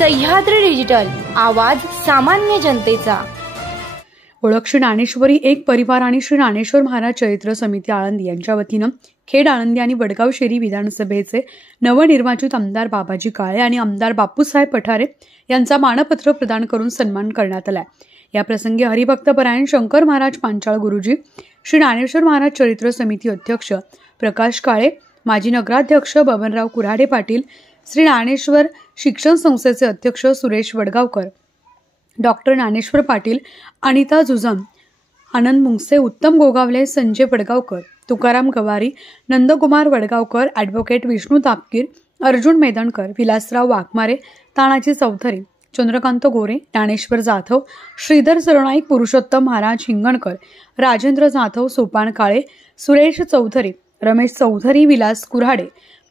Sahyadri digital, आवाज सामान्य जनतेचा। ओळख श्री ज्ञानेश्वरी एक परिवार आणि श्री ज्ञानेश्वर महाराज चरित्र समिती आळंदी यांच्या वतीनं खेड आळंदी आणि वडगाव शेरी विधानसभेचे नवनिर्वाचित आमदार बाबाजी काळे आणि आमदार बापूसाहेब पठारे यांचा मानपत्र प्रदान करून सन्मान करण्यात आला। या प्रसंगी हरिभक्तपरायण शंकर महाराज पांचाळ गुरुजी, श्री ज्ञानेश्वर महाराज चरित्र समिती अध्यक्ष प्रकाश काळे, माजी नगराध्यक्ष बबनराव कुऱ्हाडे पाटील, श्री ज्ञानेश्वर शिक्षण संस्थेचे अध्यक्ष सुरेश वडगावकर, डॉक्टर ज्ञानेश्वर पाटील, अनिता जुजम, आनंद मुंगसे, उत्तम गोगावले, संजय वडगावकर, तुकाराम गवारी, नंदकुमार वडगावकर, ॲडव्होकेट विष्णू तापकीर, अर्जुन मेदणकर, विलासराव वाघमारे, तानाजी चौधरी, चंद्रकांत गोरे, ज्ञानेश्वर जाधव, श्रीधर सरनाईक, पुरुषोत्तम महाराज हिंगणकर, राजेंद्र जाधव, सोपान काळे, सुरेश चौधरी, रमेश चौधरी, विलास कुऱ्हाडे,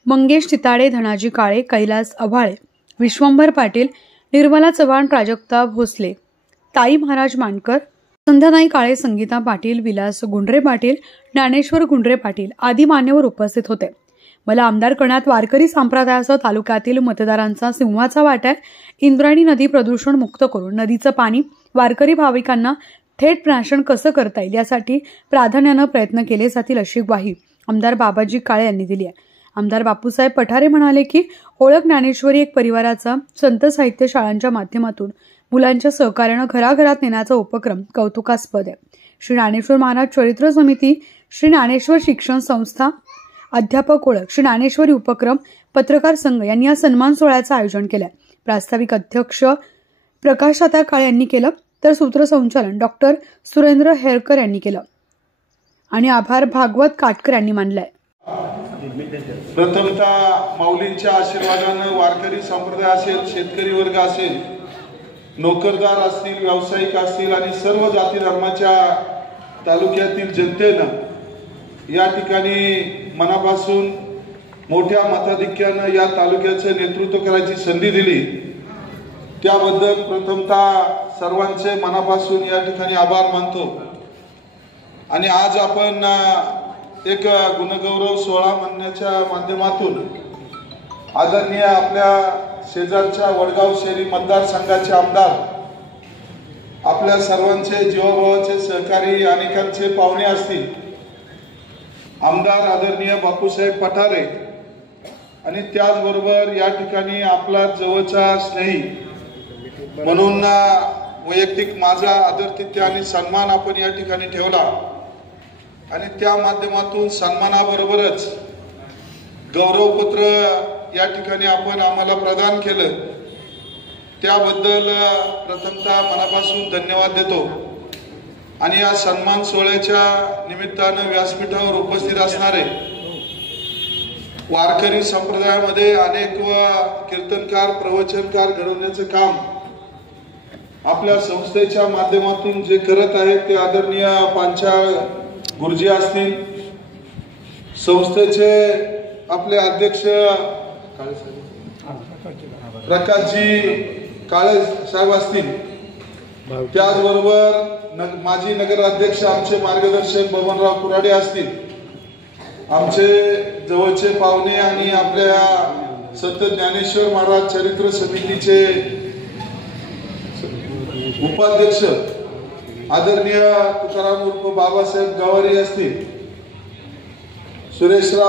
मंगेश चिताडे, धनाजी काळे, कैलास अभाळे, विश्वंभर पाटील, निर्मला चव्हाण, प्राजक्ता भोसले, ताई महाराज मानकर, संध्याताई काळे, संगीता पाटील, विलास गुंडरे पाटील, ज्ञानेश्वर गुंडरे पाटील आदी मान्यवर उपस्थित होते। मला आमदार करण्यात वारकरी संप्रदायासह तालुक्यातील मतदारांचा सिंहाचा वाटा आहे। इंद्रायणी नदी प्रदूषण मुक्त करून नदीचं पाणी वारकरी भाविकांना थेट प्राशन कसं करता येईल यासाठी प्राधान्यानं प्रयत्न केले जातील अशी ग्वाही आमदार बाबाजी काळे यांनी दिली आहे। आमदार बापूसाहेब पठारे म्हणाले की ओळख ज्ञानेश्वरी एक परिवाराचा संत साहित्य शाळांच्या माध्यमातून मुलांच्या सहकार्यानं घराघरात नेण्याचा उपक्रम कौतुकास्पद आहे। श्री ज्ञानेश्वर महाराज चरित्र समिती, श्री ज्ञानेश्वर शिक्षण संस्था, अध्यापक ओळख, श्री ज्ञानेश्वरी उपक्रम, पत्रकार संघ यांनी या सन्मान सोहळ्याचं आयोजन केलं। प्रास्ताविक अध्यक्ष प्रकाश काळे यांनी केलं, तर सूत्रसंचालन डॉक्टर सुरेंद्र हेरकर यांनी केलं आणि आभार भागवत काटकर यांनी मानलाय। प्रथमतः माऊलींच्या आशीर्वादानं वारकरी संप्रदाय असेल, शेतकरी वर्ग असेल, नोकरदार असतील, व्यावसायिक असतील आणि सर्व जाती धर्माच्या तालुक्यातील जनतेनं या ठिकाणी मनापासून मोठ्या मताधिक्यानं या तालुक्याचं नेतृत्व करायची संधी दिली, त्याबद्दल प्रथमतः सर्वांचे मनापासून या ठिकाणी आभार मानतो। आणि आज आपण एक गुणगौरव सोहळा म्हणण्याच्या माध्यमातून आदरणीय आपल्या शेजारच्या वडगाव शहरी मतदारसंघाचे आमदार, आपल्या सर्वांचे जीवाभावाचे सहकारी, अनेकांचे पाहुणे असतील, आमदार आदरणीय बापूसाहेब पठारे आणि त्याचबरोबर या ठिकाणी आपला जवळचा स्नेही म्हणून वैयक्तिक माझा आदरातिथ्य आणि सन्मान आपण या ठिकाणी ठेवला आणि त्या माध्यमातून सन्मानाबरोबरच गौरवपत्र या ठिकाणी आपण आम्हाला प्रदान केलं, त्याबद्दल प्रथमतः मनापासून धन्यवाद देतो। आणि या सन्मान सोहळ्याच्या निमित्तानं व्यासपीठावर उपस्थित असणारे वारकरी संप्रदायामध्ये अनेक कीर्तनकार, प्रवचनकार घडवण्याचं काम आपल्या संस्थेच्या माध्यमातून जे करत आहेत ते आदरणीय पांचाळ गुरुजी असतील, संस्थेचे आपले अध्यक्ष प्रकाशजी काळे साहेब असतील, त्याचबरोबर माजी नगराध्यक्ष आमचे मार्गदर्शक बबनराव कुऱ्हाडे असतील, आमचे जवळचे पाहुणे आणि आपल्या संत ज्ञानेश्वर महाराज चरित्र समितीचे उपाध्यक्ष आदरणीय तुकाराम उर्फ बाबासाहेब गवारी असतील, सुरेशराव